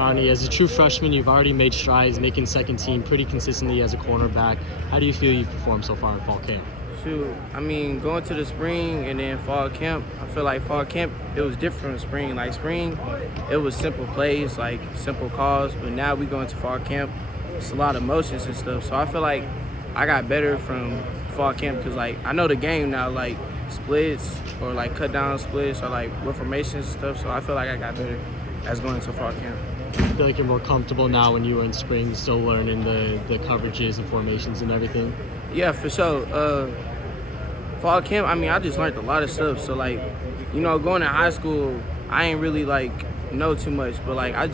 Ronnie, as a true freshman, you've already made strides, making second team pretty consistently as a cornerback. How do you feel you've performed so far in fall camp? Shoot, I mean, going to the spring and then fall camp, I feel like fall camp, it was different from spring. Like spring, it was simple plays, like simple calls, but now we go into fall camp, it's a lot of motions and stuff. So I feel like I got better from fall camp because, like, I know the game now, like splits or like cut down splits or like with formations and stuff. So I feel like I got better as going into fall camp. I feel like you're more comfortable now when you were in spring, still learning the coverages and formations and everything. Yeah, for sure. Fall camp, I mean, I just learned a lot of stuff. So, like, you know, going to high school, I ain't really, like, know too much. But, like, going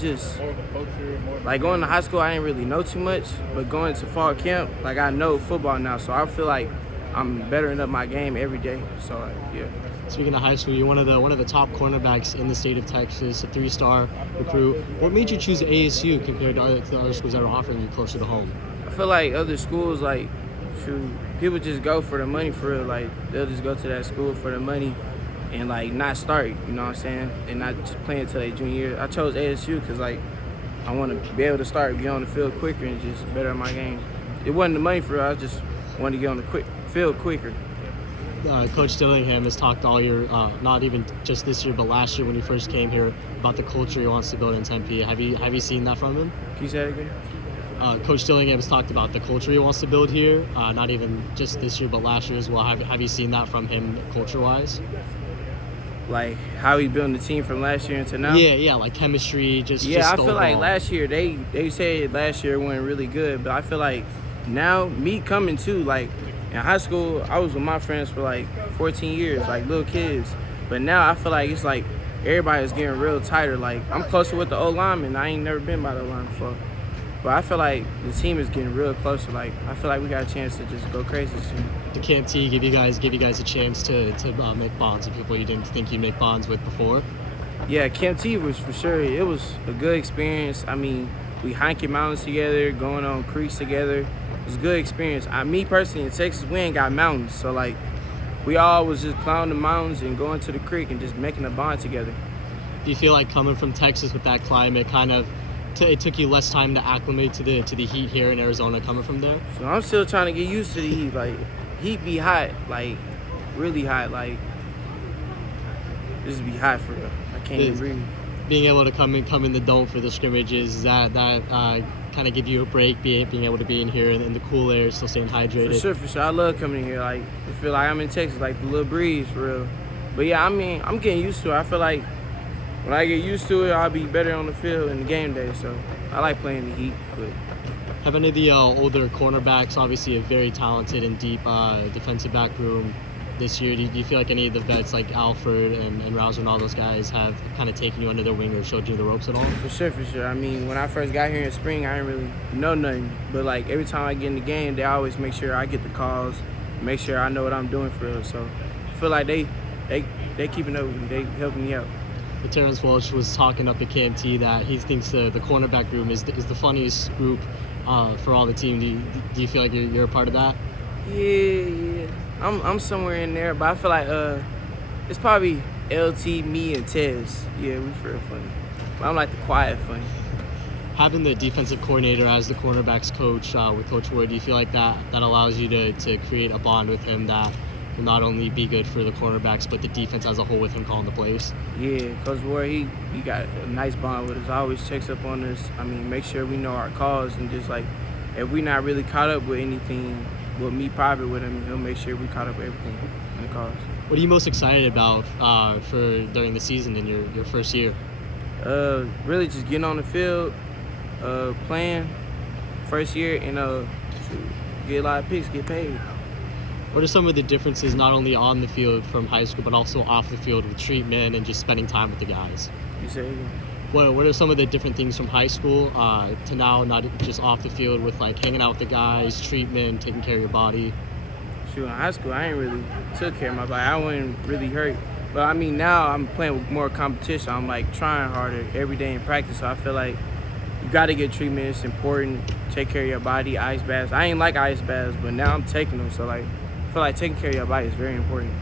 to high school, I ain't really know too much. But going to fall camp, like, I know football now. So I feel like I'm bettering up my game every day. So, like, yeah. Speaking of high school, you're one of the top cornerbacks in the state of Texas, a 3-star recruit. What made you choose ASU compared to the other schools that are offering you closer to home? I feel like other schools, like, shoot, people just go for the money for real. Like, they'll just go to that school for the money and, like, not start, you know what I'm saying? And not just play until their junior year. I chose ASU because, like, I want to be able to start, get on the field quicker and just better my game. It wasn't the money for real. I just wanted to get on the field quicker. Coach Dillingham has talked all year, not even just this year, but last year when he first came here, about the culture he wants to build in Tempe. Have you seen that from him? Can you say that again? Coach Dillingham has talked about the culture he wants to build here, not even just this year, but last year as well. Have you seen that from him culture-wise? Like, how he building the team from last year into now? Yeah, like chemistry, just I feel overall. like last year, they said last year went really good, but I feel like now, me coming too, like, in high school, I was with my friends for like 14 years, like little kids. But now I feel like it's like everybody's getting real tighter. Like, I'm closer with the O-lineman. I ain't never been by the line before. But I feel like the team is getting real closer. Like, I feel like we got a chance to just go crazy soon. The Camp T give you guys a chance to make bonds with people you didn't think you'd make bonds with before? Yeah, Camp T was for sure. It was a good experience. I mean, we hiking mountains together, going on creeks together. It was a good experience. Me personally, in Texas, we ain't got mountains. So, like, we all was just climbing the mountains and going to the creek and just making a bond together. Do you feel like coming from Texas with that climate it took you less time to acclimate to the heat here in Arizona coming from there? So I'm still trying to get used to the heat. Like, heat be hot, like, really hot. Like, this be hot for real. I can't even breathe. Being able to come in the dome for the scrimmages, that kind of give you a break, being able to be in here in the cool air, still staying hydrated? For sure. I love coming in here. Like, I feel like I'm in Texas, like the little breeze for real. But yeah, I mean, I'm getting used to it. I feel like when I get used to it, I'll be better on the field in the game day. So I like playing the heat. But have any of the older cornerbacks, obviously a very talented and deep defensive back room this year, do you feel like any of the vets like Alfred and Rouser and all those guys have kind of taken you under their wing or showed you the ropes at all? For sure. I mean, when I first got here in spring, I didn't really know nothing. But, like, every time I get in the game, they always make sure I get the calls, make sure I know what I'm doing for real. So I feel like they keeping up with me. They helping me out. Terrence Welch was talking up at Camp T that he thinks the cornerback room is the funniest group for all the team. Do you feel like you're a part of that? Yeah. I'm somewhere in there, but I feel like it's probably LT, me, and Tez. Yeah, we feel funny. But I'm like the quiet funny. Having the defensive coordinator as the cornerbacks coach with Coach Ward, do you feel like that allows you to create a bond with him that will not only be good for the cornerbacks, but the defense as a whole with him calling the plays? Yeah, Coach Ward, he got a nice bond with us. Always checks up on us. I mean, make sure we know our calls and just, like, if we're not really caught up with anything, with me private with him, he'll make sure we caught up with everything in the calls. What are you most excited about for during the season in your first year? Really just getting on the field, playing first year, and get a lot of picks, get paid. What are some of the differences not only on the field from high school, but also off the field with treatment and just spending time with the guys? You say again? What are some of the different things from high school to now, not just off the field with, like, hanging out with the guys, treatment, taking care of your body? Shoot, in high school, I ain't really took care of my body. I wasn't really hurt. But, I mean, now I'm playing with more competition. I'm, like, trying harder every day in practice. So I feel like you got to get treatment. It's important. Take care of your body, ice baths. I ain't like ice baths, but now I'm taking them. So, like, I feel like taking care of your body is very important.